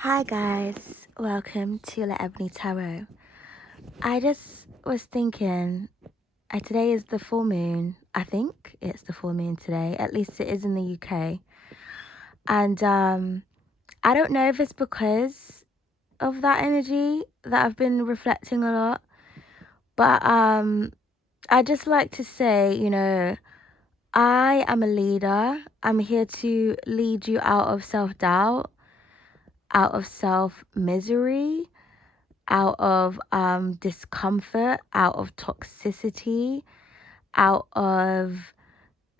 Hi guys, welcome to La Ebony Tarot. I just was thinking, today is the full moon. I think it's the full moon today. At least it is in the UK. And I don't know if it's because of that energy that I've been reflecting a lot. But I just like to say, I am a leader. I'm here to lead you out of self-doubt, out of self-misery, out of discomfort, out of toxicity, out of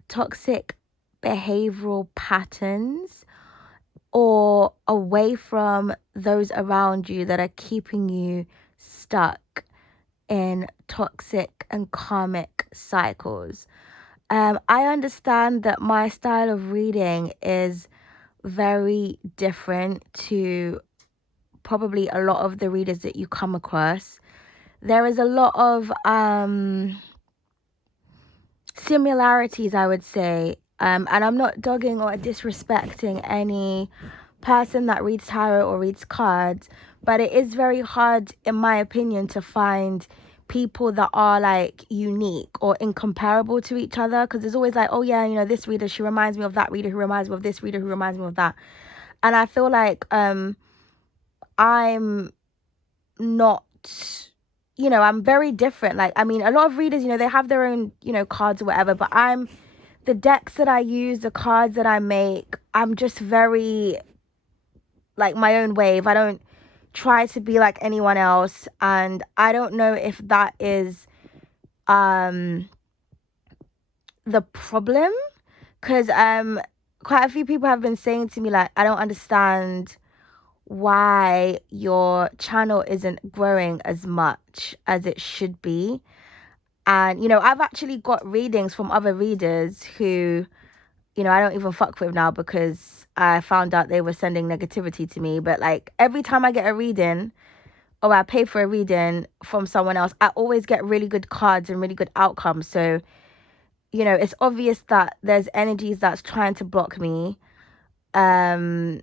toxic behavioral patterns, or away from those around you that are keeping you stuck in toxic and karmic cycles. I understand that my style of reading is very different to probably a lot of the readers that you come across. There is a lot of similarities, I would say. And I'm not dogging or disrespecting any person that reads tarot or reads cards, but it is very hard, in my opinion, to find people that are like unique or incomparable to each other, because there's always like, oh yeah, this reader, she reminds me of that reader who reminds me of this reader who reminds me of that. And I feel like I'm not, I'm very different. Like, I mean, a lot of readers, they have their own, cards or whatever, but the decks that I use, the cards that I make, I'm just very, like, my own wave. I don't try to be like anyone else. And I don't know if that is, the problem. Because, quite a few people have been saying to me, like, I don't understand why your channel isn't growing as much as it should be. And I've actually got readings from other readers who I don't even fuck with now, because I found out they were sending negativity to me. But like, every time I get a reading, or I pay for a reading from someone else, I always get really good cards and really good outcomes. So it's obvious that there's energies that's trying to block me. And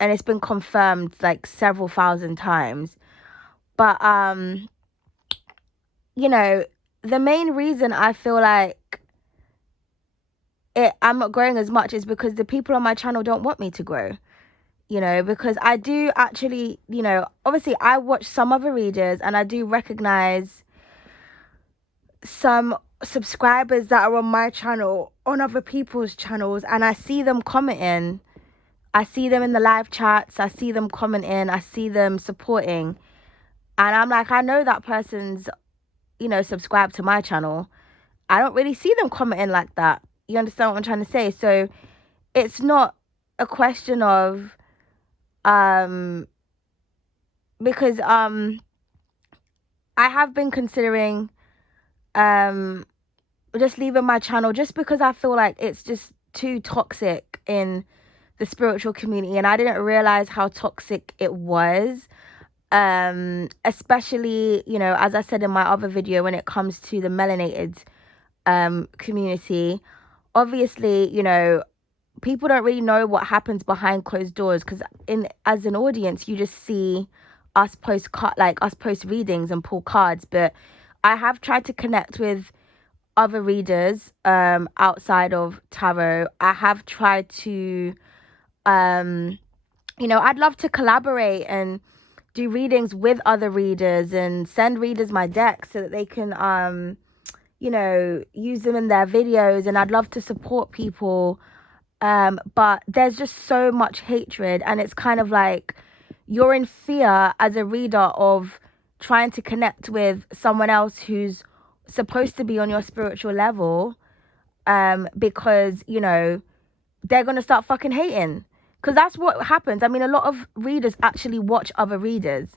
it's been confirmed like several thousand times. But the main reason I feel like I'm not growing as much is because the people on my channel don't want me to grow. Because I do actually, obviously I watch some other readers, and I do recognize some subscribers that are on my channel on other people's channels, and I see them commenting. I see them in the live chats, I see them commenting, I see them supporting. And I'm like, I know that person's, subscribed to my channel. I don't really see them commenting like that. You understand what I'm trying to say? So it's not a question of, because I have been considering just leaving my channel, just because I feel like it's just too toxic in the spiritual community, and I didn't realize how toxic it was. Especially, as I said in my other video, when it comes to the melanated community. Obviously, people don't really know what happens behind closed doors, because as an audience, you just see us post readings and pull cards. But I have tried to connect with other readers outside of tarot. I have tried to I'd love to collaborate and do readings with other readers, and send readers my decks so that they can use them in their videos. And I'd love to support people. But there's just so much hatred, and it's kind of like you're in fear as a reader of trying to connect with someone else who's supposed to be on your spiritual level, because they're gonna start fucking hating, because that's what happens. I mean, a lot of readers actually watch other readers,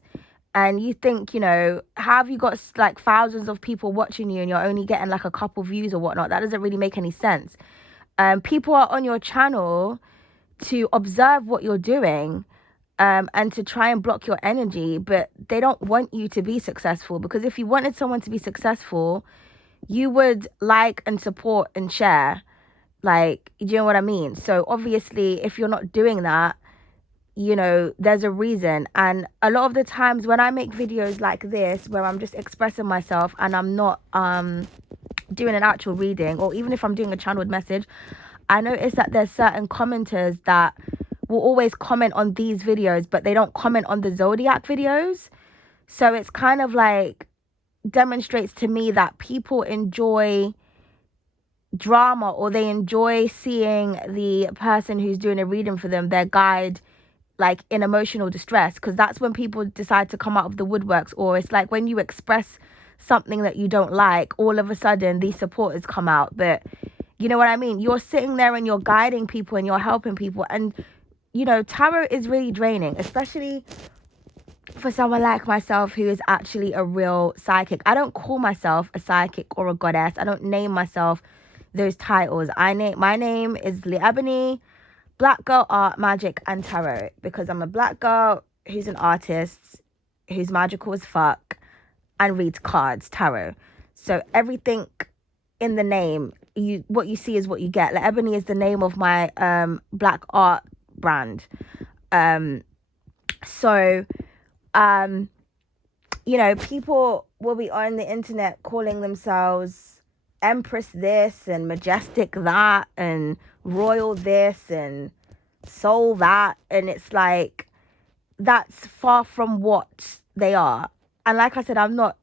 and you think, how have you got like thousands of people watching you and you're only getting like a couple views or whatnot? That doesn't really make any sense. People are on your channel to observe what you're doing, and to try and block your energy, but they don't want you to be successful. Because if you wanted someone to be successful, you would like and support and share. Like, do you know what I mean? So obviously, if you're not doing that, you know, there's a reason. And a lot of the times when I make videos like this, where I'm just expressing myself and I'm not doing an actual reading, or even if I'm doing a channeled message, I notice that there's certain commenters that will always comment on these videos, but they don't comment on the zodiac videos. So it's kind of like demonstrates to me that people enjoy drama, or they enjoy seeing the person who's doing a reading for them, their guide, like in emotional distress, because that's when people decide to come out of the woodworks. Or it's like when you express something that you don't like, all of a sudden these supporters come out. But you know what I mean? You're sitting there and you're guiding people and you're helping people. And, you know, tarot is really draining, especially for someone like myself who is actually a real psychic. I don't call myself a psychic or a goddess. I don't name myself those titles. My name is Laebony, Black Girl Art, Magic and Tarot, because I'm a black girl who's an artist, who's magical as fuck, and reads cards, tarot. So everything in the name, what you see is what you get. Laebony is the name of my black art brand. You know, people will be on the internet calling themselves Empress this and Majestic that and Royal this and Soul that, and it's like, that's far from what they are. And like I said, I'm not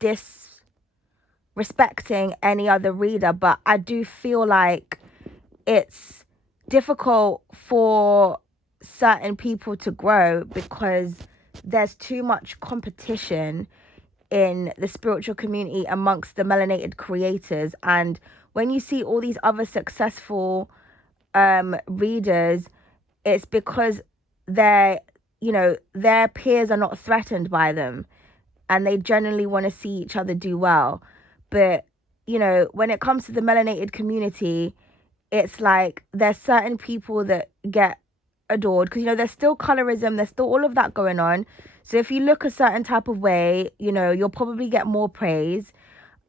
disrespecting any other reader, but I do feel like it's difficult for certain people to grow because there's too much competition in the spiritual community amongst the melanated creators. And when you see all these other successful readers, it's because their peers are not threatened by them, and they generally want to see each other do well. But, you know, when it comes to the melanated community, it's like there's certain people that get adored because, you know, there's still colorism, there's still all of that going on. So if you look a certain type of way, you know, you'll probably get more praise,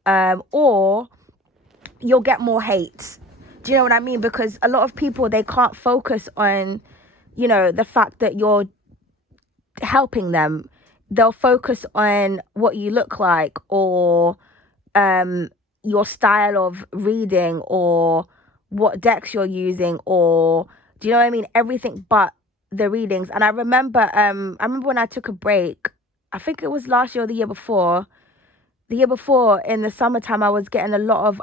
or you'll get more hate. Do you know what I mean? Because a lot of people, they can't focus on, you know, the fact that you're helping them. They'll focus on what you look like, or your style of reading, or what decks you're using, or do you know what I mean? Everything but the readings. And I remember when I took a break, I think it was last year or the year before in the summertime, I was getting a lot of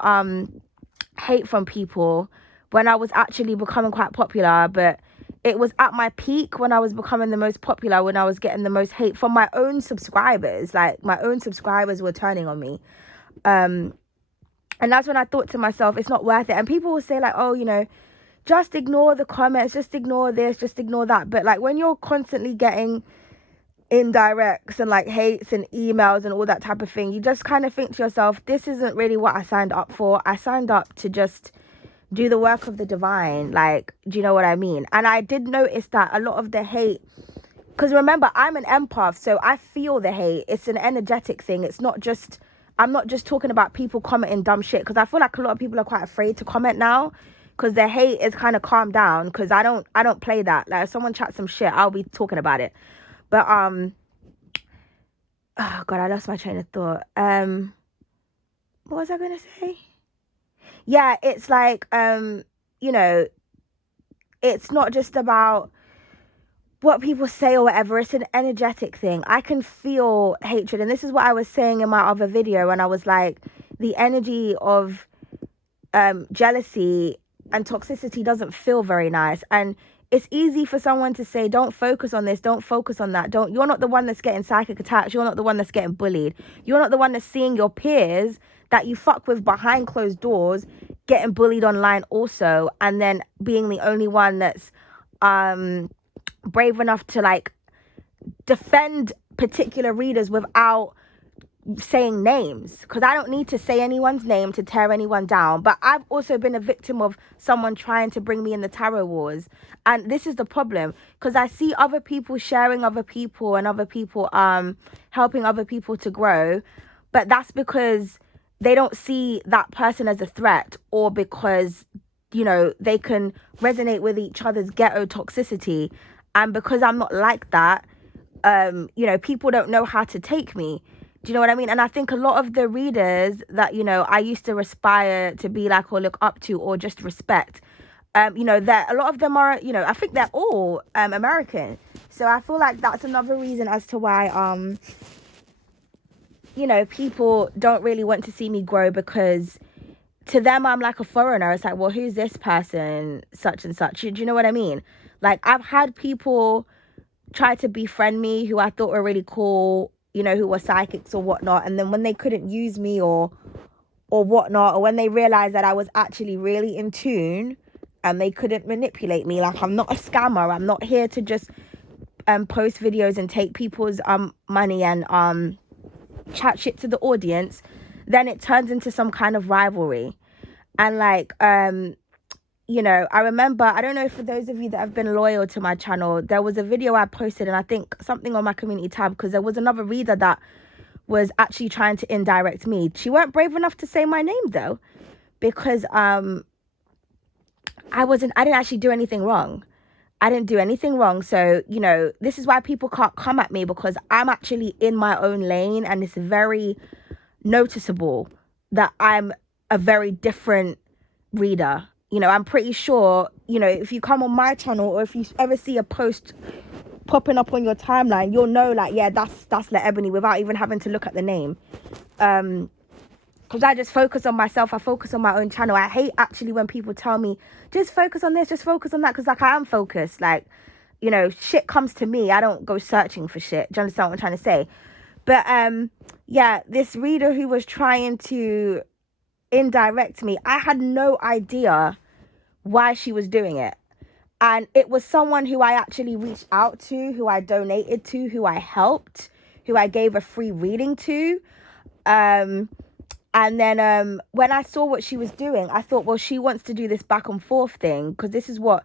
hate from people when I was actually becoming quite popular. But it was at my peak when I was becoming the most popular, when I was getting the most hate from my own subscribers. Like, my own subscribers were turning on me. And that's when I thought to myself, it's not worth it. And people will say like, oh, you know, just ignore the comments, just ignore this, just ignore that. But like, when you're constantly getting indirects and like hates and emails and all that type of thing, you just kind of think to yourself, this isn't really what I signed up for. I signed up to just do the work of the divine. Like, do you know what I mean? And I did notice that a lot of the hate, because remember, I'm an empath, so I feel the hate. It's an energetic thing. It's not just, I'm not just talking about people commenting dumb shit, because I feel like a lot of people are quite afraid to comment now, because their hate is kind of calmed down, because I don't play that. Like, if someone chats some shit, I'll be talking about it. But oh god, I lost my train of thought. What was I gonna say? Yeah, it's like you know, it's not just about what people say or whatever. It's an energetic thing. I can feel hatred, and this is what I was saying in my other video, and I was like, the energy of jealousy and toxicity doesn't feel very nice. And it's easy for someone to say, don't focus on this, don't focus on that. You're not the one that's getting psychic attacks. You're not the one that's getting bullied. You're not the one that's seeing your peers that you fuck with behind closed doors getting bullied online also, and then being the only one that's brave enough to like defend particular readers without saying names, because I don't need to say anyone's name to tear anyone down. But I've also been a victim of someone trying to bring me in the tarot wars, and this is the problem, because I see other people sharing other people and other people helping other people to grow, but that's because they don't see that person as a threat, or because, you know, they can resonate with each other's ghetto toxicity. And because I'm not like that, you know, people don't know how to take me. Do you know what I mean? And I think a lot of the readers that, you know, I used to aspire to be like or look up to or just respect, you know, that a lot of them are, you know, I think they're all American. So I feel like that's another reason as to why, you know, people don't really want to see me grow, because to them, I'm like a foreigner. It's like, well, who's this person, such and such? Do you know what I mean? Like, I've had people try to befriend me who I thought were really cool, you know, who were psychics or whatnot. And then when they couldn't use me or whatnot, or when they realized that I was actually really in tune and they couldn't manipulate me, like, I'm not a scammer. I'm not here to just post videos and take people's money and chat shit to the audience, then it turns into some kind of rivalry. And like, you know, I remember, I don't know, for those of you that have been loyal to my channel, there was a video I posted, and I think something on my community tab, because there was another reader that was actually trying to indirect me. She weren't brave enough to say my name though, because I didn't actually do anything wrong. I didn't do anything wrong. So, you know, this is why people can't come at me, because I'm actually in my own lane, and it's very noticeable that I'm a very different reader. You know, I'm pretty sure, you know, if you come on my channel or if you ever see a post popping up on your timeline, you'll know, like, yeah, that's laebony, without even having to look at the name. Because I just focus on myself. I focus on my own channel. I hate actually when people tell me, just focus on this, just focus on that. Because, like, I am focused. Like, you know, shit comes to me. I don't go searching for shit. Do you understand what I'm trying to say? But, yeah, this reader who was trying to indirect me, I had no idea why she was doing it. And it was someone who I actually reached out to, who I donated to, who I helped, who I gave a free reading to. And then when I saw what she was doing, I thought, well, she wants to do this back and forth thing, because this is what,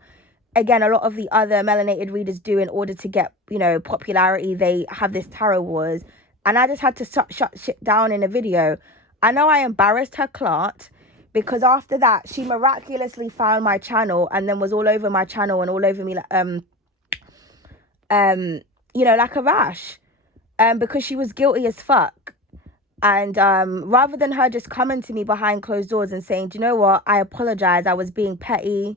again, a lot of the other melanated readers do in order to get, you know, popularity. They have this tarot wars. And I just had to shut shit down in a video. I know I embarrassed her clot, because after that, she miraculously found my channel and then was all over my channel and all over me, you know, like a rash, because she was guilty as fuck. And rather than her just coming to me behind closed doors and saying, do you know what, I apologize, I was being petty,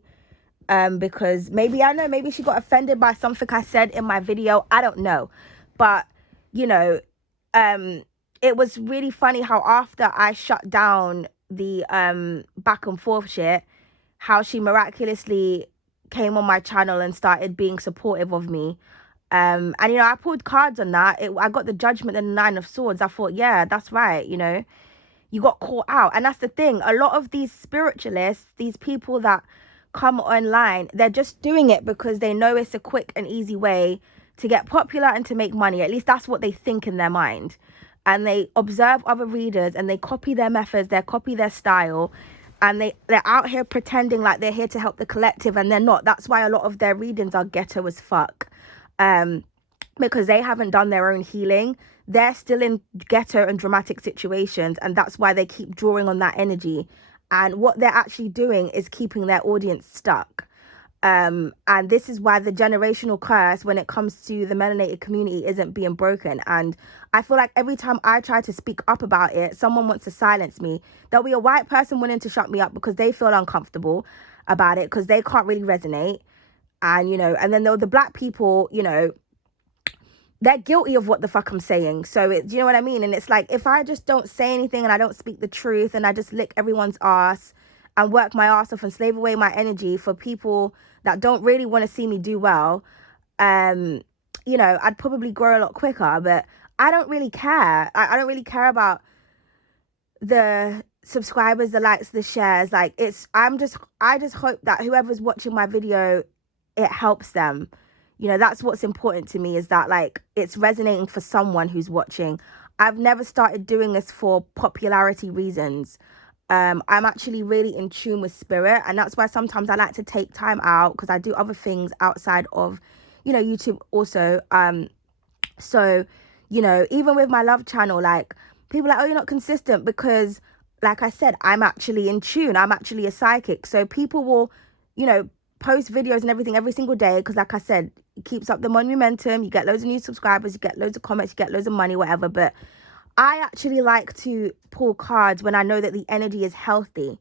because maybe, I don't know, maybe she got offended by something I said in my video. I don't know. But, you know, it was really funny how after I shut down the back and forth shit, how she miraculously came on my channel and started being supportive of me. And, you know, I pulled cards on that. I got the Judgment and the Nine of Swords. I thought, yeah, that's right, you know. You got caught out. And that's the thing. A lot of these spiritualists, these people that come online, they're just doing it because they know it's a quick and easy way to get popular and to make money. At least that's what they think in their mind. And they observe other readers and they copy their methods, they copy their style. And they're out here pretending like they're here to help the collective, and they're not. That's why a lot of their readings are ghetto as fuck. Because they haven't done their own healing. They're still in ghetto and dramatic situations, and that's why they keep drawing on that energy. And what they're actually doing is keeping their audience stuck. And this is why the generational curse when it comes to the melanated community isn't being broken. And I feel like every time I try to speak up about it, someone wants to silence me. There'll be a white person willing to shut me up because they feel uncomfortable about it, because they can't really resonate. And, you know, and then the black people, you know, they're guilty of what the fuck I'm saying. So, do you know what I mean? And it's like, if I just don't say anything and I don't speak the truth and I just lick everyone's ass and work my ass off and slave away my energy for people that don't really want to see me do well, you know, I'd probably grow a lot quicker. But I don't really care. I don't really care about the subscribers, the likes, the shares. Like, I just hope that whoever's watching my video, it helps them. You know, that's what's important to me, is that, like, it's resonating for someone who's watching. I've never started doing this for popularity reasons. I'm actually really in tune with spirit, and that's why sometimes I like to take time out, because I do other things outside of, you know, YouTube also. So, you know, even with my love channel, like, people are like, oh, you're not consistent, because, like I said, I'm actually in tune. I'm actually a psychic. So people will, you know, post videos and everything every single day, because, like I said, It keeps up the momentum. You get loads of new subscribers, you get loads of comments, you get loads of money, whatever. But I actually like to pull cards when I know that the energy is healthy.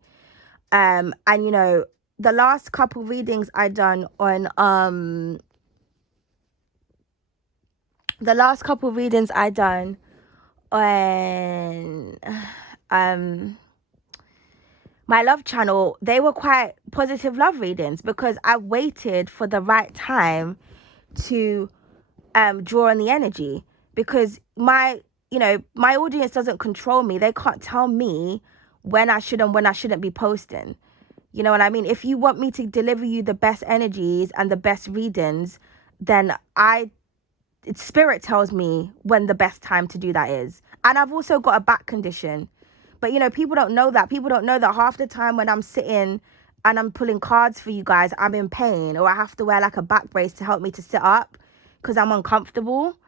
And you know, the last couple readings I done on my love channel, they were quite positive love readings because I waited for the right time to draw on the energy, because my audience doesn't control me. They can't tell me when I should and when I shouldn't be posting. You know what I mean? If you want me to deliver you the best energies and the best readings, then spirit tells me when the best time to do that is. And I've also got a back condition. But, you know, people don't know that. People don't know that half the time when I'm sitting and I'm pulling cards for you guys, I'm in pain, or I have to wear like a back brace to help me to sit up because I'm uncomfortable.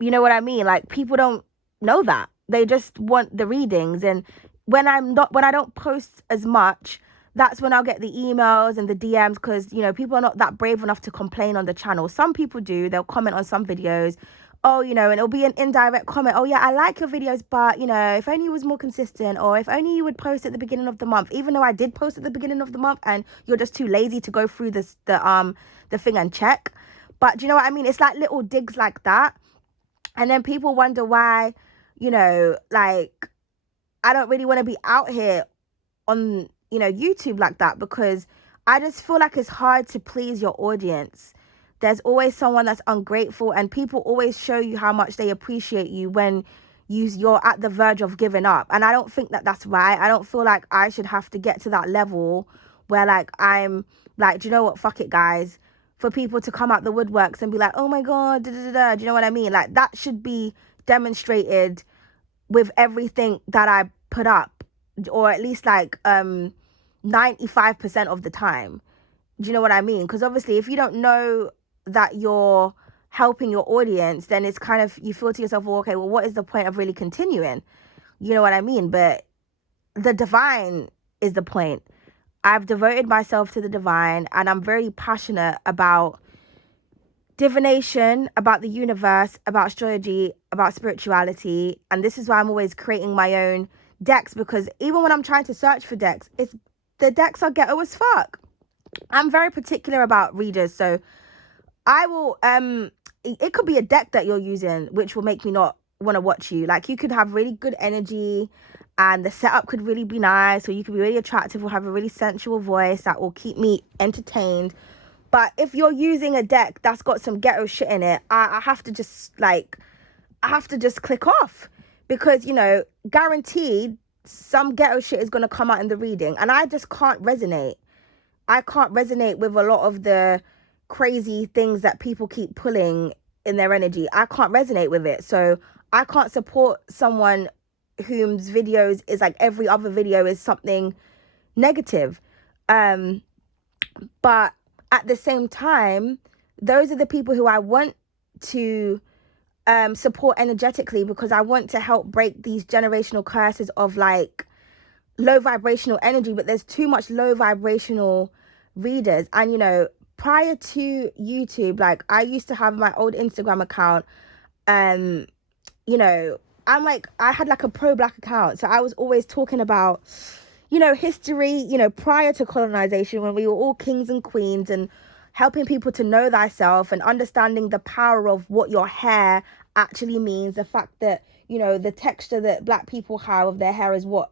You know what I mean? Like, people don't know that. They just want the readings. And when I don't post as much, that's when I'll get the emails and the DMs, because, you know, people are not that brave enough to complain on the channel. Some people do. They'll comment on some videos. Oh, you know, and it'll be an indirect comment. Oh, yeah, I like your videos, but, you know, if only you was more consistent, or if only you would post at the beginning of the month, even though I did post at the beginning of the month and you're just too lazy to go through the thing and check. But do you know what I mean? It's like little digs like that. And then people wonder why, you know, like, I don't really want to be out here on, you know, YouTube like that, because I just feel like it's hard to please your audience. There's always someone that's ungrateful, and people always show you how much they appreciate you when you're at the verge of giving up. And I don't think that that's right. I don't feel like I should have to get to that level where, like, I'm like, do you know what? Fuck it, guys. For people to come out the woodworks and be like, oh my God, da, da, da, da. Do you know what I mean? Like, that should be demonstrated with everything that I put up, or at least like 95% of the time. Do you know what I mean? Because obviously, if you don't know that you're helping your audience, then it's kind of, you feel to yourself, well, okay, well, what is the point of really continuing? You know what I mean? But the divine is the point. I've devoted myself to the divine, and I'm very passionate about divination, about the universe, about astrology, about spirituality. And this is why I'm always creating my own decks, because even when I'm trying to search for decks, the decks are ghetto as fuck. I'm very particular about readers, so I will it could be a deck that you're using which will make me not want to watch you. Like, you could have really good energy and the setup could really be nice, or you could be really attractive or have a really sensual voice that will keep me entertained. But if you're using a deck that's got some ghetto shit in it, I have to just click off, because, you know, guaranteed some ghetto shit is going to come out in the reading, and I just can't resonate. I can't resonate with a lot of the crazy things that people keep pulling in their energy. I can't resonate with it. So I can't support someone whose videos is like every other video is something negative. But at the same time, those are the people who I want to support energetically, because I want to help break these generational curses of like low vibrational energy. But there's too much low vibrational readers. And, you know, prior to YouTube, like, I used to have my old Instagram account, you know, I had like a pro black account, so I was always talking about, you know, history, you know, prior to colonization, when we were all kings and queens, and helping people to know thyself and understanding the power of what your hair actually means. The fact that, you know, the texture that black people have of their hair is what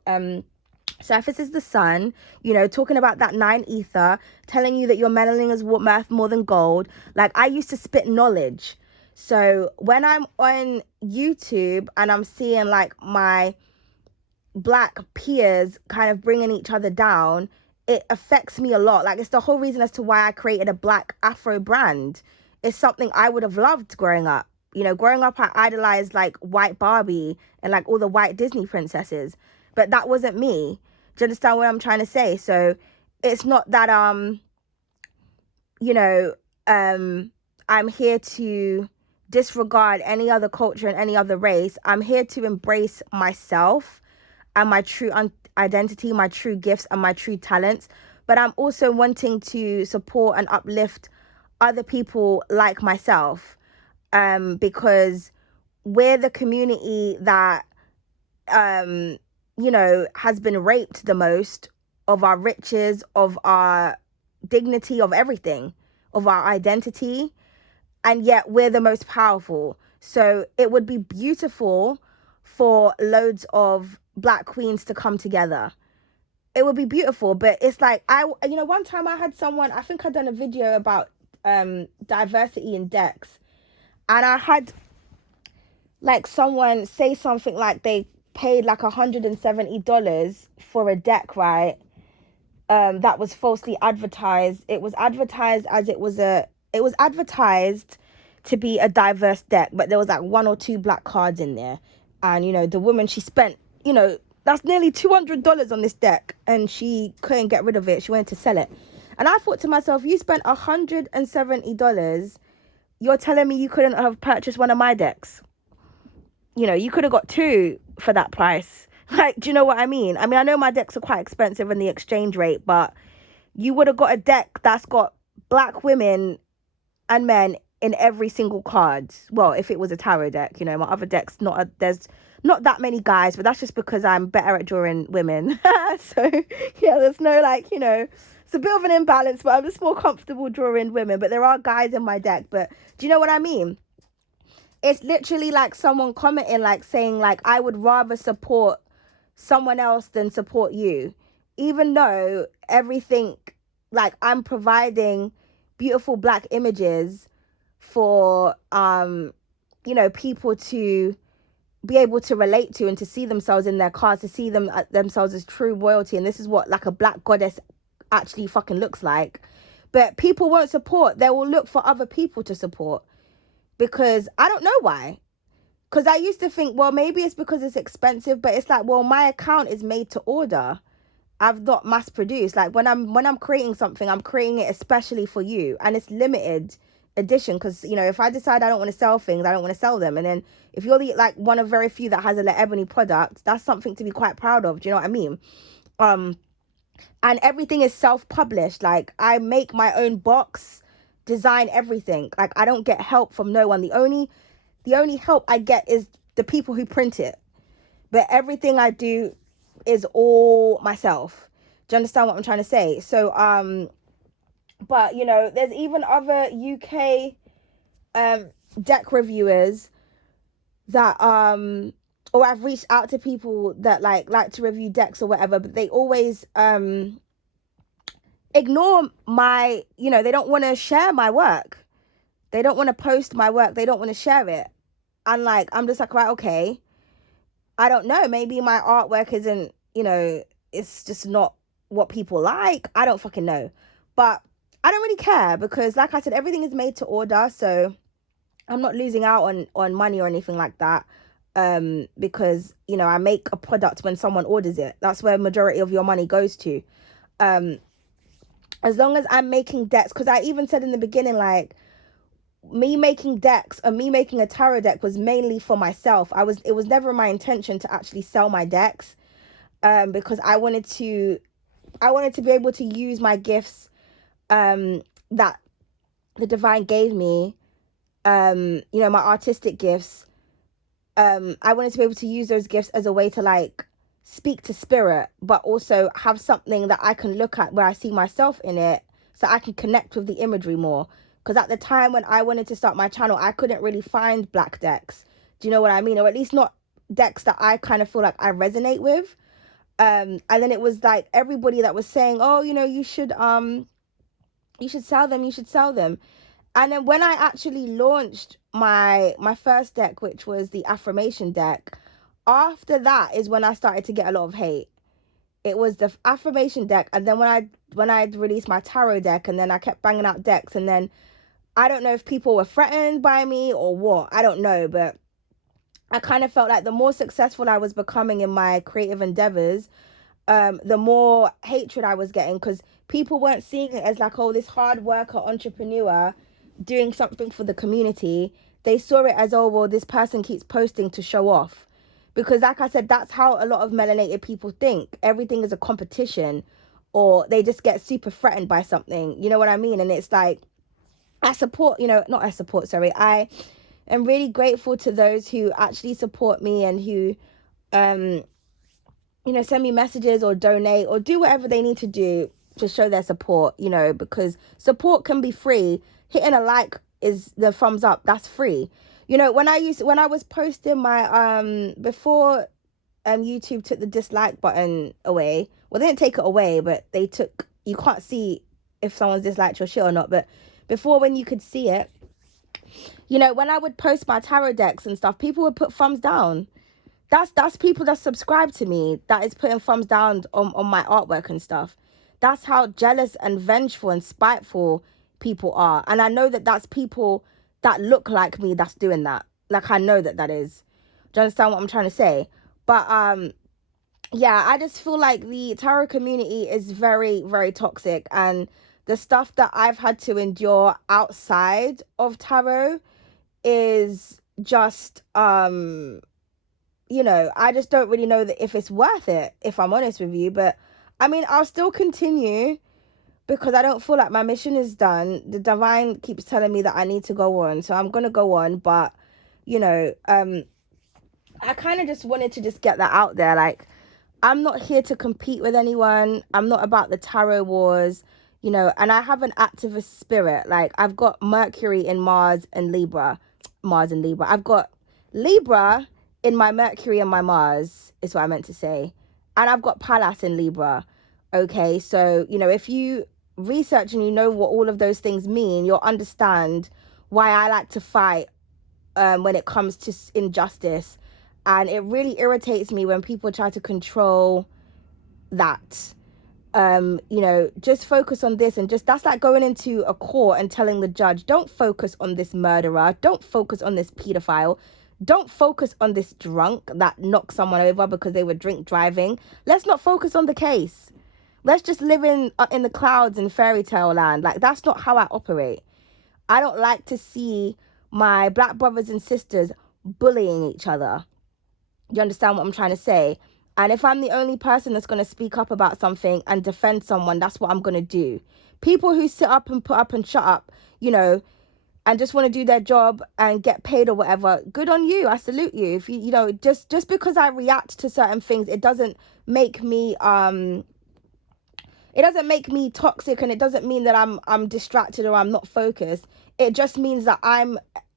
surfaces the sun, you know, talking about that 9 ether, telling you that your melanin is worth more than gold. Like, I used to spit knowledge. So when I'm on YouTube and I'm seeing like my black peers kind of bringing each other down, it affects me a lot. Like, it's the whole reason as to why I created a black Afro brand. It's something I would have loved growing up. You know, growing up, I idolized like white Barbie and like all the white Disney princesses, but that wasn't me. Do you understand what I'm trying to say? So it's not that, you know, I'm here to disregard any other culture and any other race. I'm here to embrace myself and my true identity, my true gifts and my true talents. But I'm also wanting to support and uplift other people like myself, because we're the community that, has been raped the most of our riches, of our dignity, of everything, of our identity. And yet we're the most powerful. So it would be beautiful for loads of Black queens to come together. It would be beautiful. But it's like, one time I had someone, I think I'd done a video about diversity in decks. And I had like someone say something like they paid like $170 for a deck, right? That was falsely advertised. It was advertised as it was advertised to be a diverse deck, but there was like 1 or 2 black cards in there. And, the woman, she spent, that's nearly $200 on this deck, and she couldn't get rid of it. She wanted to sell it. And I thought to myself, you spent $170. You're telling me you couldn't have purchased one of my decks? You could have got 2 for that price. Like, do you know what I mean? I mean, I know my decks are quite expensive in the exchange rate, but you would have got a deck that's got Black women and men in every single card. Well, if it was a tarot deck, my other deck's there's not that many guys, but that's just because I'm better at drawing women. So, yeah, there's no it's a bit of an imbalance, but I'm just more comfortable drawing women. But there are guys in my deck. But do you know what I mean? It's literally like someone commenting, like saying, like, I would rather support someone else than support you, even though everything, like, I'm providing beautiful Black images for people to be able to relate to and to see themselves in their cards, to see themselves as true royalty. And this is what like a Black goddess actually fucking looks like. But people won't support. They will look for other people to support, because I don't know why. Because I used to think, well, maybe it's because it's expensive, but it's like, well, my account is made to order. I've not mass produced. Like when I'm creating something, I'm creating it especially for you, and it's limited edition. Because if I decide I don't want to sell things, I don't want to sell them. And then if you're one of very few that has a Ebony product, that's something to be quite proud of. Do you know what I mean? And everything is self-published. Like, I make my own box, design everything. Like, I don't get help from no one. The only help I get is the people who print it. But everything I do is all myself. Do you understand what I'm trying to say? So, but, there's even other UK deck reviewers that, or I've reached out to people that like to review decks or whatever, but they always ignore my, they don't want to share my work. They don't want to post my work. They don't want to share it. And like, I'm just like, right, okay. I don't know. Maybe my artwork isn't, it's just not what people like. I don't fucking know. But I don't really care, because like I said, everything is made to order. So I'm not losing out on money or anything like that. Because, I make a product when someone orders it. That's where majority of your money goes to. As long as I'm making decks, because I even said in the beginning, like, me making decks and me making a tarot deck was mainly for myself. It was never my intention to actually sell my decks, because I wanted to be able to use my gifts that the divine gave me, my artistic gifts. I wanted to be able to use those gifts as a way to like speak to spirit, but also have something that I can look at where I see myself in it, so I can connect with the imagery more. Because at the time when I wanted to start my channel, I couldn't really find Black decks. Do you know what I mean? Or at least not decks that I kind of feel like I resonate with. And then it was like everybody that was saying, oh, you should sell them. And then when I actually launched my first deck, which was the affirmation deck, after that is when I started to get a lot of hate. It was the affirmation deck, and then when I released my tarot deck, and then I kept banging out decks, and then I don't know if people were threatened by me or what. I don't know, but I kind of felt like the more successful I was becoming in my creative endeavors, the more hatred I was getting, because people weren't seeing it as like, oh, this hard worker entrepreneur doing something for the community. They saw it as, oh, well, this person keeps posting to show off. Because like I said, that's how a lot of melanated people think. Everything is a competition, or they just get super threatened by something. You know what I mean? And it's like, I support, I am really grateful to those who actually support me and who, send me messages or donate or do whatever they need to do to show their support, because support can be free. Hitting a like is the thumbs up. That's free. When I was posting my, before YouTube took the dislike button away. Well, they didn't take it away, but you can't see if someone's disliked your shit or not. But before, when you could see it, when I would post my tarot decks and stuff, people would put thumbs down. That's people that subscribe to me that is putting thumbs down on my artwork and stuff. That's how jealous and vengeful and spiteful people are. And I know that that's people that look like me that's doing that. Like, I know that is. Do you understand what I'm trying to say? But yeah, I just feel like the tarot community is very, very toxic, and the stuff that I've had to endure outside of tarot is just I just don't really know that if it's worth it, if I'm honest with you. But I mean, I'll still continue because I don't feel like my mission is done. The divine keeps telling me that I need to go on, so I'm gonna go on. But I kind of just wanted to just get that out there. Like, I'm not here to compete with anyone. I'm not about the tarot wars, and I have an activist spirit. Like, I've got Mercury in Mars and Libra. I've got Libra in my Mercury and my Mars, is what I meant to say. And I've got Pallas in Libra. Okay, so, if you research and you know what all of those things mean, you'll understand why I like to fight when it comes to injustice. And it really irritates me when people try to control that. Just focus on this, and that's like going into a court and telling the judge, don't focus on this murderer, don't focus on this pedophile, don't focus on this drunk that knocked someone over because they were drink driving. Let's not focus on the case. Let's just live in the clouds in fairy tale land. Like, that's not how I operate. I don't like to see my black brothers and sisters bullying each other. You understand what I'm trying to say? And if I'm the only person that's going to speak up about something and defend someone, that's what I'm going to do. People who sit up and put up and shut up, and just want to do their job and get paid or whatever, good on you. I salute you. If you just because I react to certain things, it doesn't make me toxic, and it doesn't mean that I'm distracted or I'm not focused. It just means that I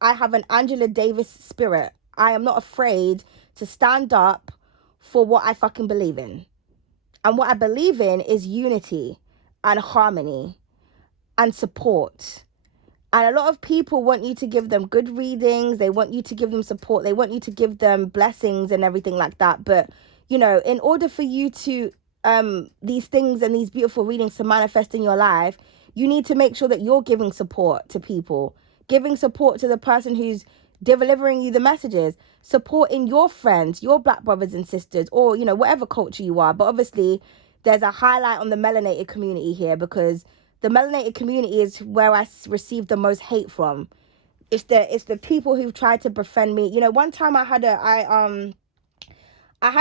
have an Angela Davis spirit. I am not afraid to stand up for what I fucking believe in. And what I believe in is unity and harmony and support. And a lot of people want you to give them good readings. They want you to give them support. They want you to give them blessings and everything like that. But, in order for you to, these things and these beautiful readings to manifest in your life, you need to make sure that you're giving support to people. Giving support to the person who's delivering you the messages, supporting your friends, your black brothers and sisters, or whatever culture you are. But obviously there's a highlight on the melanated community here, because the melanated community is where I receive the most hate from. It's the people who've tried to befriend me. One time I had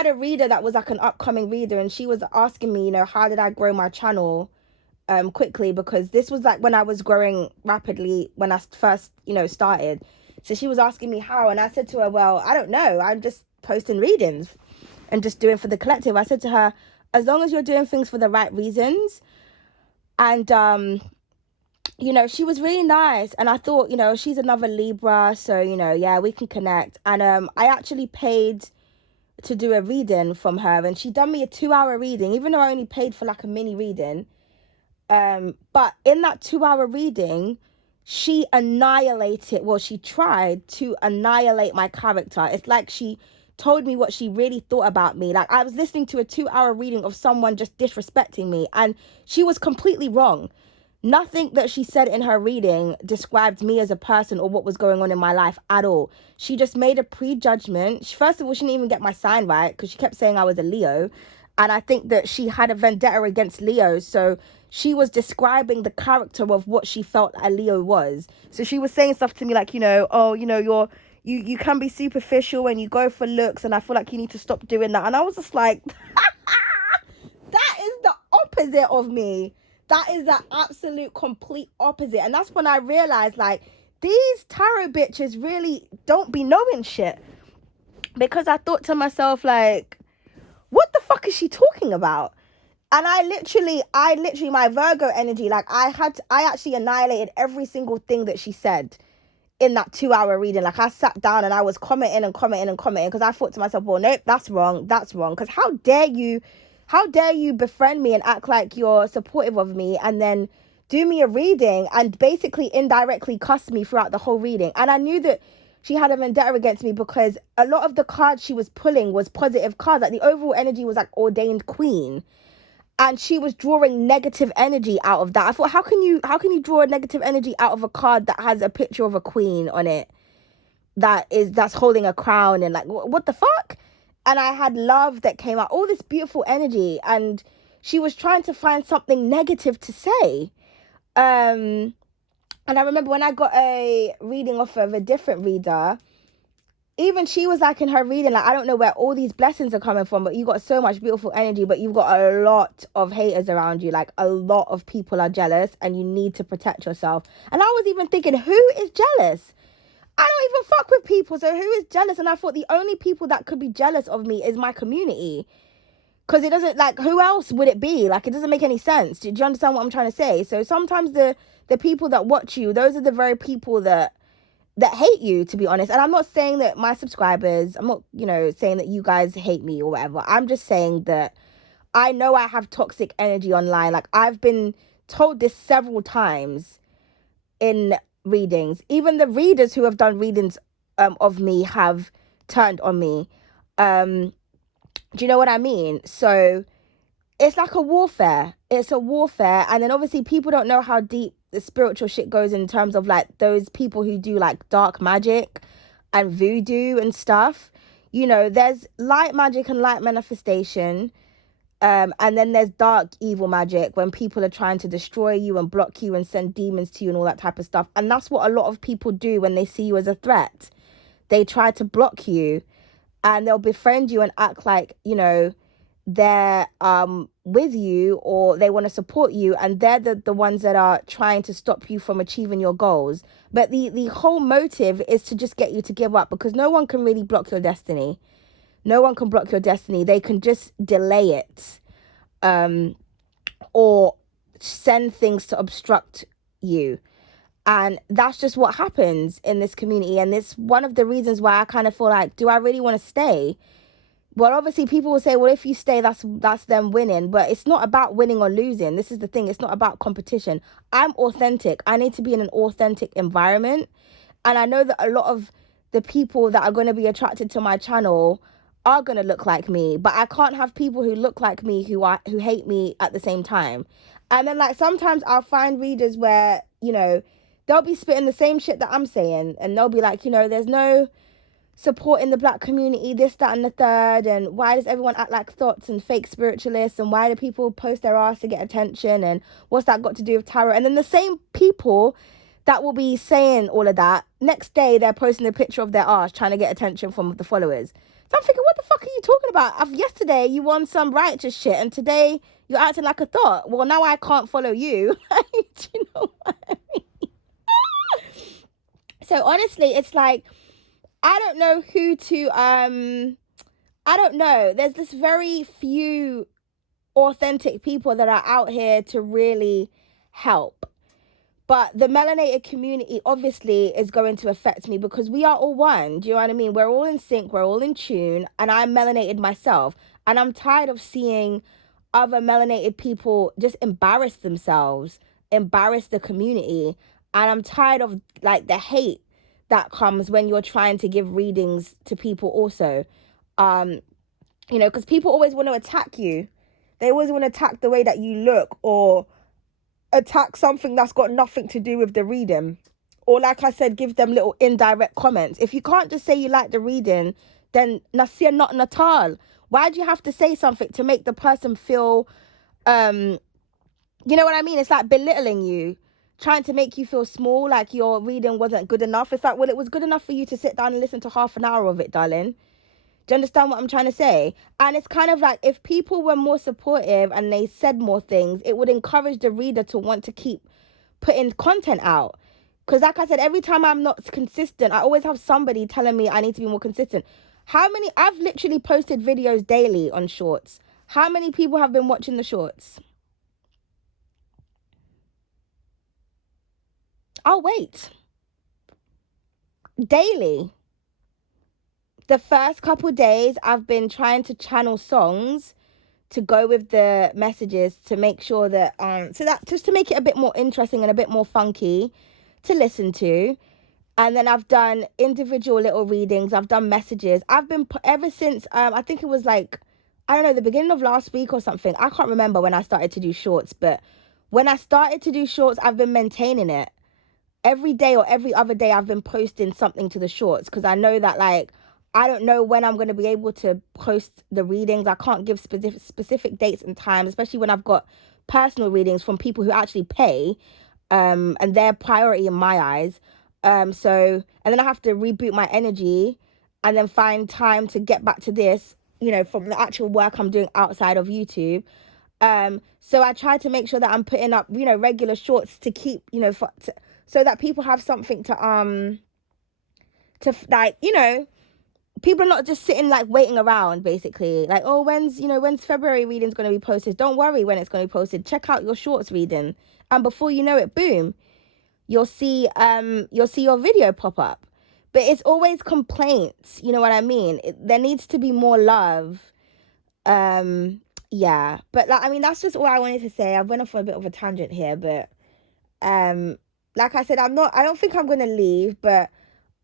a reader that was like an upcoming reader, and she was asking me, how did I grow my channel quickly, because this was like when I was growing rapidly when I first started. So she was asking me how, and I said to her, well, I don't know, I'm just posting readings and just doing for the collective. I said to her, as long as you're doing things for the right reasons. And she was really nice, and I thought, she's another Libra, so yeah, we can connect. And I actually paid to do a reading from her, and she done me a 2-hour reading, even though I only paid for like a mini reading. But in that 2-hour reading, she tried to annihilate my character. It's like she told me what she really thought about me. Like, I was listening to a 2-hour reading of someone just disrespecting me, and she was completely wrong. Nothing that she said in her reading described me as a person or what was going on in my life at all. She just made a prejudgment. First of all, she didn't even get my sign right, because she kept saying I was a Leo. And I think that she had a vendetta against Leos. So she was describing the character of what she felt a Leo was. So she was saying stuff to me like, you can be superficial when you go for looks, and I feel like you need to stop doing that. And I was just like, that is the opposite of me. That is the absolute complete opposite. And that's when I realized, like, these tarot bitches really don't be knowing shit. Because I thought to myself, like, what the fuck is she talking about? And I literally, my Virgo energy, like, I actually annihilated every single thing that she said in that 2-hour reading. Like, I sat down and I was commenting because I thought to myself, well, nope, that's wrong. Because how dare you befriend me and act like you're supportive of me and then do me a reading and basically indirectly cuss me throughout the whole reading. And I knew that she had a vendetta against me because a lot of the cards she was pulling was positive cards. Like, the overall energy was like ordained queen. And she was drawing negative energy out of that. I thought, how can you draw a negative energy out of a card that has a picture of a queen on it that's holding a crown, and like, what the fuck? And I had love that came out, all this beautiful energy, and she was trying to find something negative to say. And I remember when I got a reading off of a different reader, even she was like in her reading, like, I don't know where all these blessings are coming from, but you got so much beautiful energy, but you've got a lot of haters around you. Like, a lot of people are jealous and you need to protect yourself. And I was even thinking, who is jealous? I don't even fuck with people, so who is jealous? And I thought the only people that could be jealous of me is my community. Because it doesn't, like, who else would it be? Like, it doesn't make any sense. Do you understand what I'm trying to say? So sometimes the people that watch you, those are the very people that hate you, to be honest. And I'm not saying that my subscribers, I'm not, saying that you guys hate me or whatever. I'm just saying that I know I have toxic energy online. Like, I've been told this several times in readings. Even the readers who have done readings of me have turned on me. Do you know what I mean? So it's like a warfare. It's a warfare. And then obviously people don't know how deep the spiritual shit goes in terms of like those people who do like dark magic and voodoo and stuff. There's light magic and light manifestation. And then there's dark evil magic when people are trying to destroy you and block you and send demons to you and all that type of stuff. And that's what a lot of people do when they see you as a threat. They try to block you and they'll befriend you and act like, they're with you, or they want to support you, and they're the ones that are trying to stop you from achieving your goals. But the whole motive is to just get you to give up, because no one can really block your destiny. No one can block your destiny. They can just delay it, or send things to obstruct you. And that's just what happens in this community. And it's one of the reasons why I kind of feel like, do I really want to stay? Well, obviously people will say, well, if you stay, that's them winning. But it's not about winning or losing. This is the thing. It's not about competition. I'm authentic. I need to be in an authentic environment. And I know that a lot of the people that are going to be attracted to my channel are going to look like me. But I can't have people who look like me who hate me at the same time. And then, like, sometimes I'll find readers where, they'll be spitting the same shit that I'm saying. And they'll be like, there's no support in the black community, this, that, and the third, and why does everyone act like thoughts and fake spiritualists, and why do people post their ass to get attention, and what's that got to do with tarot? And then the same people that will be saying all of that, next day they're posting a picture of their ass trying to get attention from the followers. So I'm thinking, what the fuck are you talking about? Yesterday you won some righteous shit and today you're acting like a thought. Well, now I can't follow you. Do you know what I mean? So honestly, it's like, I don't know who to, I don't know. There's this very few authentic people that are out here to really help. But the melanated community obviously is going to affect me because we are all one. Do you know what I mean? We're all in sync. We're all in tune. And I'm melanated myself. And I'm tired of seeing other melanated people just embarrass themselves, embarrass the community. And I'm tired of like the hate that comes when you're trying to give readings to people also. Because people always want to attack you. They always want to attack the way that you look, or attack something that's got nothing to do with the reading. Or like I said, give them little indirect comments. If you can't just say you like the reading, then nasir not natal. Why do you have to say something to make the person feel, you know what I mean? It's like belittling you, trying to make you feel small, like your reading wasn't good enough. It's like, well, it was good enough for you to sit down and listen to half an hour of it, darling. Do you understand what I'm trying to say? And it's kind of like, if people were more supportive and they said more things, it would encourage the reader to want to keep putting content out. Because like I said, every time I'm not consistent, I always have somebody telling me I need to be more consistent. I've literally posted videos daily on shorts. How many people have been watching the shorts? I'll wait. Daily. The first couple days, I've been trying to channel songs to go with the messages to make sure that so that just to make it a bit more interesting and a bit more funky to listen to. And then I've done individual little readings. I've done messages. I've been ever since I think it was like, I don't know, the beginning of last week or something. I can't remember when I started to do shorts, but when I started to do shorts, I've been maintaining it. Every day or every other day I've been posting something to the shorts, because I know that, like, I don't know when I'm going to be able to post the readings. I can't give specific dates and times, especially when I've got personal readings from people who actually pay, and they're priority in my eyes. So, and then I have to reboot my energy and then find time to get back to this, from the actual work I'm doing outside of YouTube. So I try to make sure that I'm putting up, regular shorts to keep, so that people have something to like, people are not just sitting like waiting around, basically. Like, oh, when's February readings going to be posted? Don't worry when it's going to be posted. Check out your shorts reading, and before you know it, boom, you'll see your video pop up. But it's always complaints, you know what I mean? There needs to be more love. Yeah, but like, I mean, that's just all I wanted to say. I went off on a bit of a tangent here, but like I said, I don't think I'm gonna leave, but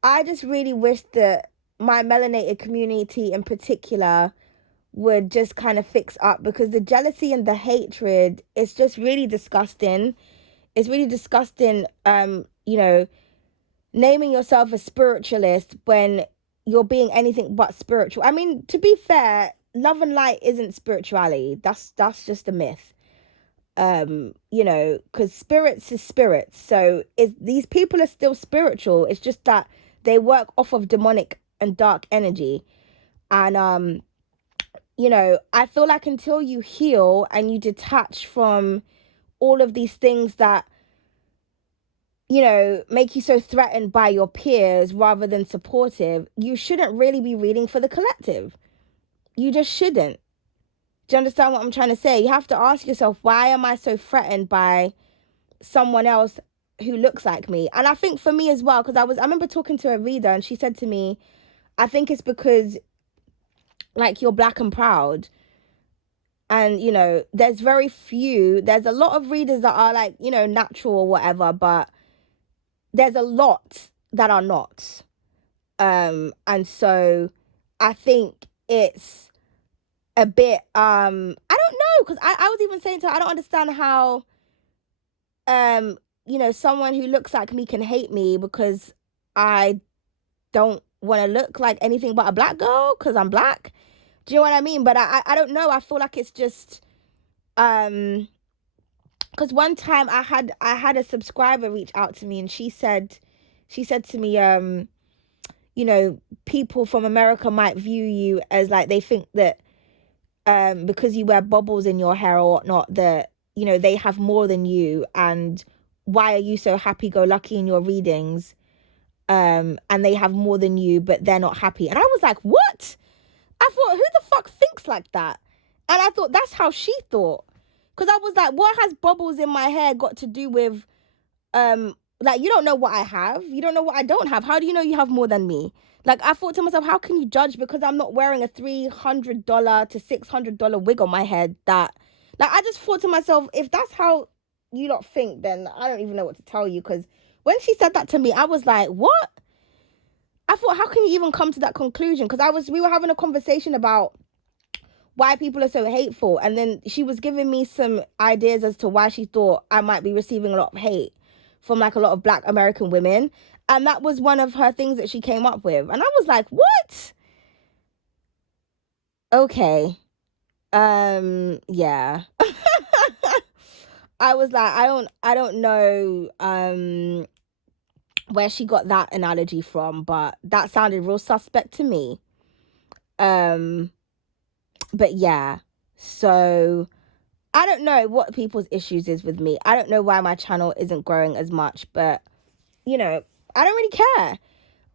I just really wish that my melanated community in particular would just kind of fix up, because the jealousy and the hatred is just really disgusting. It's really disgusting, naming yourself a spiritualist when you're being anything but spiritual. I mean, to be fair, love and light isn't spirituality. That's just a myth. Because spirits is spirits. So these people are still spiritual. It's just that they work off of demonic and dark energy. And I feel like until you heal and you detach from all of these things that make you so threatened by your peers rather than supportive, you shouldn't really be reading for the collective. You just shouldn't. Do you understand what I'm trying to say? You have to ask yourself, why am I so threatened by someone else who looks like me? And I think for me as well, because I remember talking to a reader and she said to me, I think it's because, like, you're black and proud. And, there's a lot of readers that are like, natural or whatever, but there's a lot that are not. And so I think it's a bit, I don't know, because I was even saying to her, I don't understand how, someone who looks like me can hate me because I don't want to look like anything but a black girl because I'm black. Do you know what I mean? But I don't know. I feel like it's just, because one time I had a subscriber reach out to me, and she said to me, people from America might view you as, like, they think that because you wear bubbles in your hair or whatnot, that they have more than you, and why are you so happy-go-lucky in your readings, and they have more than you but they're not happy. And I was like, what? I thought, who the fuck thinks like that? And I thought that's how she thought, because I was like, what has bubbles in my hair got to do with like, you don't know what I have, you don't know what I don't have, how do you know you have more than me? Like, I thought to myself, how can you judge because I'm not wearing a $300 to $600 wig on my head? That, like, I just thought to myself, if that's how you lot think, then I don't even know what to tell you. Because when she said that to me, I was like, what? I thought, how can you even come to that conclusion? Because we were having a conversation about why people are so hateful, and then she was giving me some ideas as to why she thought I might be receiving a lot of hate from, like, a lot of black American women. And that was one of her things that she came up with. And I was like, what? Okay. Yeah. I was like, I don't know where she got that analogy from, but that sounded real suspect to me. But yeah, so I don't know what people's issues is with me. I don't know why my channel isn't growing as much, but I don't really care.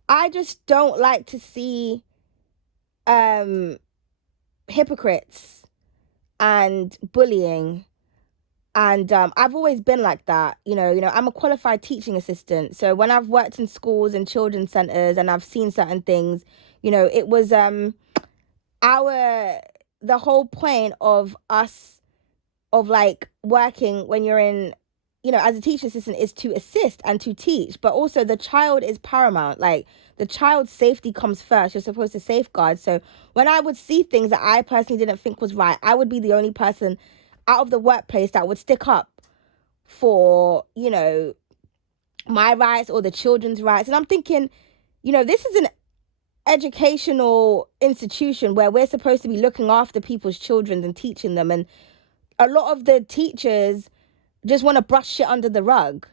I just don't like to see hypocrites and bullying. And I've always been like that. I'm a qualified teaching assistant. So when I've worked in schools and children's centers and I've seen certain things, it was the whole point of us, of like working when you're in, as a teaching assistant, is to assist and to teach, but also the child is paramount. Like, the child's safety comes first. You're supposed to safeguard. So when I would see things that I personally didn't think was right, I would be the only person out of the workplace that would stick up for, my rights or the children's rights. And I'm thinking, this is an educational institution where we're supposed to be looking after people's children and teaching them. And a lot of the teachers just want to brush shit under the rug.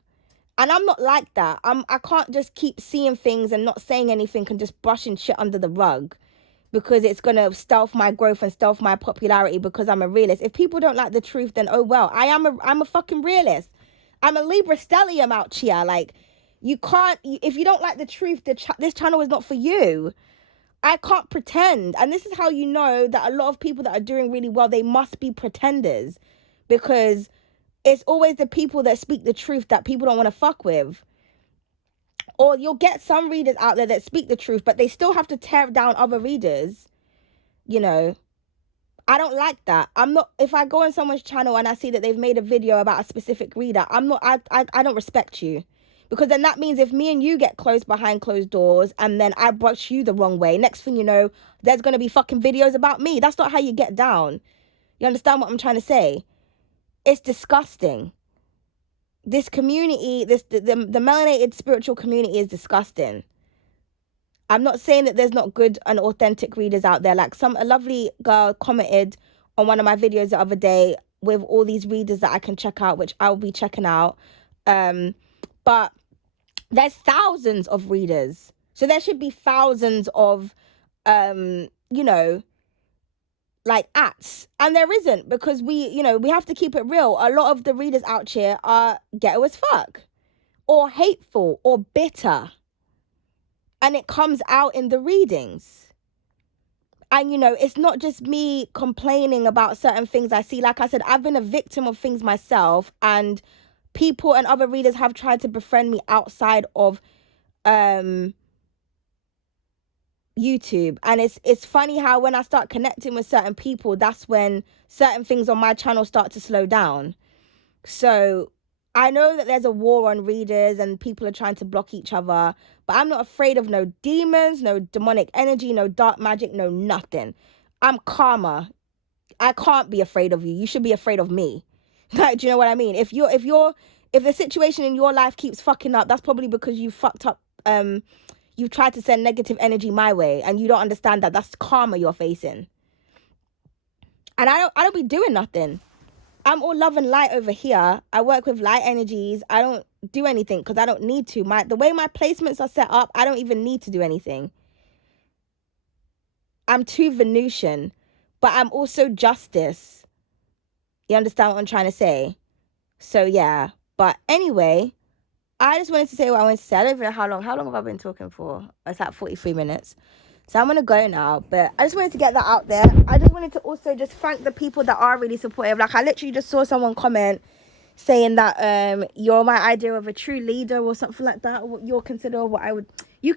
And I'm not like that. I can't just keep seeing things and not saying anything and just brushing shit under the rug because it's going to stealth my growth and stealth my popularity because I'm a realist. If people don't like the truth, then oh well. I'm a fucking realist. I'm a Libra stellium out here. Like, you can't, if you don't like the truth, this channel is not for you. I can't pretend. And this is how you know that a lot of people that are doing really well, they must be pretenders, because it's always the people that speak the truth that people don't want to fuck with. Or you'll get some readers out there that speak the truth, but they still have to tear down other readers. I don't like that. If I go on someone's channel and I see that they've made a video about a specific reader, I don't respect you. Because then that means if me and you get close behind closed doors and then I brush you the wrong way, next thing you know, there's going to be fucking videos about me. That's not how you get down. You understand what I'm trying to say? It's disgusting. This community, the melanated spiritual community is disgusting. I'm not saying that there's not good and authentic readers out there. Like, a lovely girl commented on one of my videos the other day with all these readers that I can check out, which I'll be checking out. But there's thousands of readers. So there should be thousands of, like acts. And there isn't, because we have to keep it real. A lot of the readers out here are ghetto as fuck, or hateful, or bitter. And it comes out in the readings. And, it's not just me complaining about certain things I see. Like I said, I've been a victim of things myself, and people and other readers have tried to befriend me outside of YouTube. And it's funny how when I start connecting with certain people, that's when certain things on my channel start to slow down. So I know that there's a war on readers and people are trying to block each other, but I'm not afraid of no demons, no demonic energy, no dark magic, no nothing. I'm karma. I can't be afraid of you. You should be afraid of me. Like, do you know what I mean? If the situation in your life keeps fucking up, that's probably because you fucked up. You've tried to send negative energy my way, and you don't understand that that's karma you're facing. And I don't be doing nothing. I'm all love and light over here. I work with light energies. I don't do anything because I don't need to. The way my placements are set up, I don't even need to do anything. I'm too Venusian, but I'm also justice. You understand what I'm trying to say? So yeah. But anyway, I just wanted to say what I wanted to say. I don't even know how long have I been talking for? It's like 43 minutes. So I'm going to go now, but I just wanted to get that out there. I just wanted to also just thank the people that are really supportive. Like, I literally just saw someone comment saying that you're my idea of a true leader or something like that. Or what you're considered, what I would, I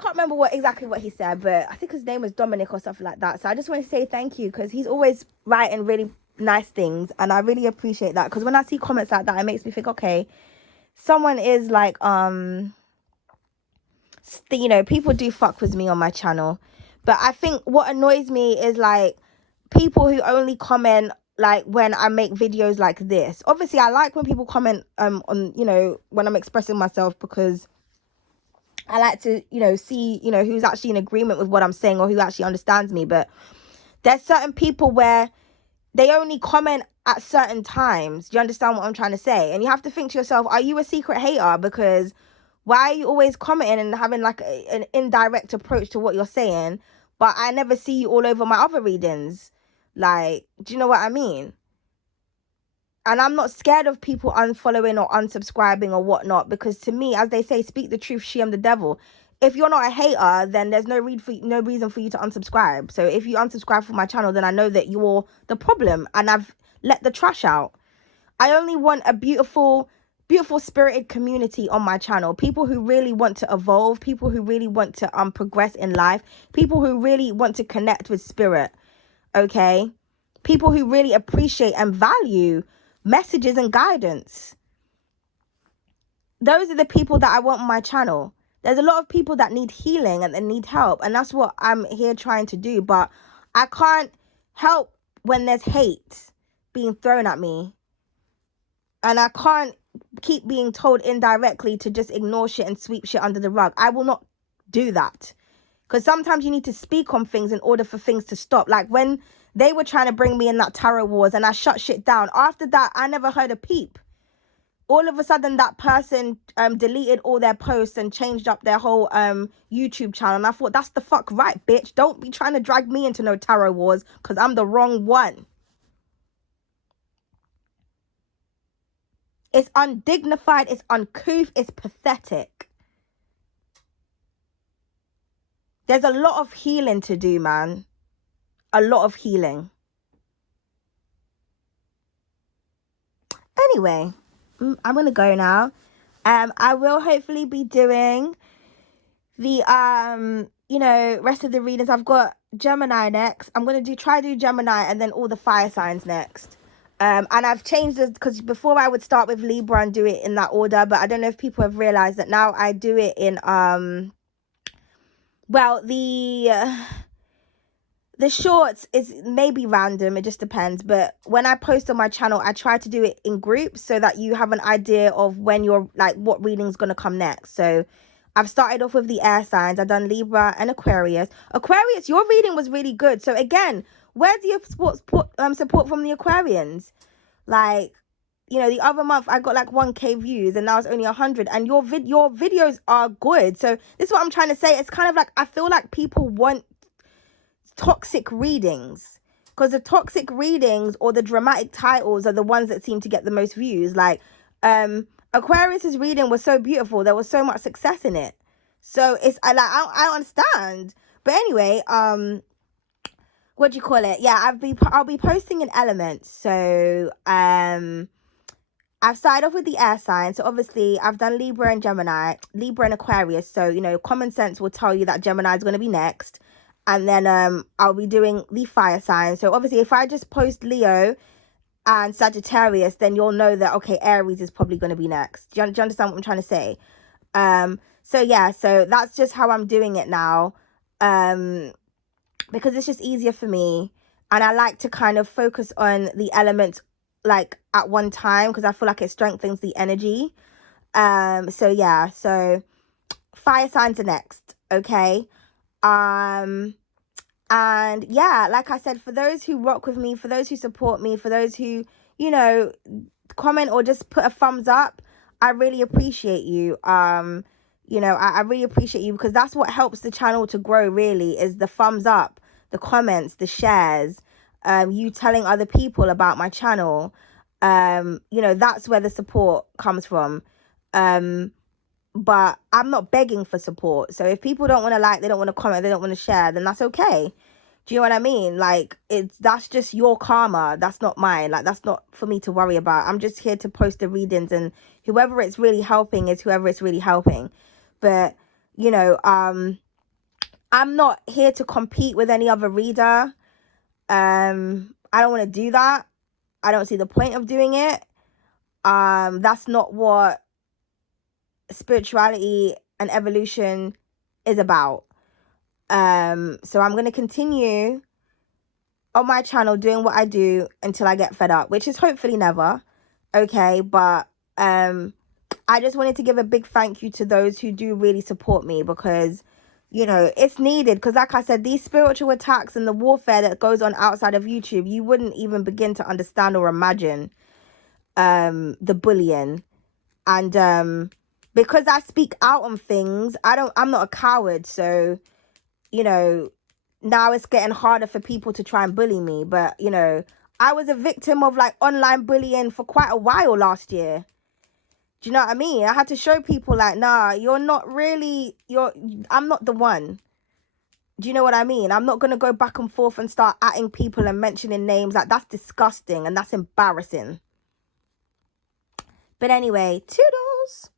can't remember exactly what he said, but I think his name was Dominic or something like that. So I just want to say thank you, because he's always writing really nice things, and I really appreciate that, because when I see comments like that, it makes me think, okay, someone is like, people do fuck with me on my channel. But I think what annoys me is like people who only comment like when I make videos like this. Obviously, I like when people comment on, when I'm expressing myself, because I like to, see, who's actually in agreement with what I'm saying or who actually understands me. But there's certain people where they only comment at certain times. Do you understand what I'm trying to say? And you have to think to yourself, are you a secret hater? Because why are you always commenting and having like an indirect approach to what you're saying? but I never see you all over my other readings. Like, do you know what I mean? And I'm not scared of people unfollowing or unsubscribing or whatnot, because to me, as they say, speak the truth, shame the devil. If you're not a hater, then there's no reason for you to unsubscribe. So if you unsubscribe from my channel, then I know that you're the problem and I've let the trash out. I only want a beautiful spirited community on my channel. People who really want to evolve, people who really want to progress in life, people who really want to connect with spirit. Okay? People who really appreciate and value messages and guidance. Those are the people that I want on my channel. There's a lot of people that need healing and they need help, and that's what I'm here trying to do. But I can't help when there's hate being thrown at me, and I can't keep being told indirectly to just ignore shit and sweep shit under the rug. I will not do that, because sometimes you need to speak on things in order for things to stop. Like when they were trying to bring me in that tarot wars and I shut shit down. After that, I never heard a peep. All of a sudden, that person deleted all their posts and changed up their whole YouTube channel. And I thought, that's the fuck right, bitch. Don't be trying to drag me into no tarot wars, because I'm the wrong one. It's undignified, it's uncouth, it's pathetic. There's a lot of healing to do, man. A lot of healing. Anyway, I'm gonna go now. I will hopefully be doing the rest of the readings. I've got Gemini next. I'm gonna try to do Gemini and then all the fire signs next. And I've changed it, because before I would start with Libra and do it in that order, but I don't know if people have realized that now I do it in well, the shorts is maybe random, it just depends, but when I post on my channel, I try to do it in groups so that you have an idea of when you're like what reading's gonna come next. So I've started off with the air signs. I've done Libra and Aquarius. Aquarius, your reading was really good. So again, where's the support from the Aquarians? Like, you know, the other month I got like 1K views and now it's only 100, and your videos are good. So this is what I'm trying to say. It's kind of like, I feel like people want toxic readings, because the toxic readings or the dramatic titles are the ones that seem to get the most views. Like Aquarius's reading was so beautiful, there was so much success in it, so it's I don't understand. But anyway, what do you call it, yeah, I'll be posting in elements. So I've started off with the air sign. So obviously I've done Libra and Aquarius. So, you know, common sense will tell you that Gemini is going to be next. And then I'll be doing the fire sign. So obviously if I just post Leo and Sagittarius, then you'll know that, okay, Aries is probably going to be next. Do you understand what I'm trying to say? So yeah, so that's just how I'm doing it now. Because it's just easier for me. And I like to kind of focus on the elements like at one time, because I feel like it strengthens the energy. So yeah, so fire signs are next, okay? And yeah, like I said, for those who rock with me, for those who support me, for those who, you know, comment or just put a thumbs up, I really appreciate you. You know, I really appreciate you, because that's what helps the channel to grow, really, is the thumbs up, the comments, the shares, you telling other people about my channel. You know, that's where the support comes from. But I'm not begging for support. So if people don't want to like, they don't want to comment, they don't want to share, then that's okay. Do you know what I mean? Like, that's just your karma. That's not mine. Like, that's not for me to worry about. I'm just here to post the readings, and whoever it's really helping is whoever it's really helping. But, you know, I'm not here to compete with any other reader. I don't want to do that. I don't see the point of doing it. That's not what spirituality and evolution is about. So I'm going to continue on my channel doing what I do until I get fed up, which is hopefully never. Okay, but I just wanted to give a big thank you to those who do really support me, because, you know, it's needed. Because like I said, these spiritual attacks and the warfare that goes on outside of YouTube, you wouldn't even begin to understand or imagine the bullying. And because I speak out on things, I'm not a coward. So, you know, now it's getting harder for people to try and bully me. But, you know, I was a victim of like online bullying for quite a while last year. Do you know what I mean? I had to show people like, nah, you're not really, I'm not the one. Do you know what I mean? I'm not going to go back and forth and start atting people and mentioning names. Like, that's disgusting and that's embarrassing. But anyway, toodles.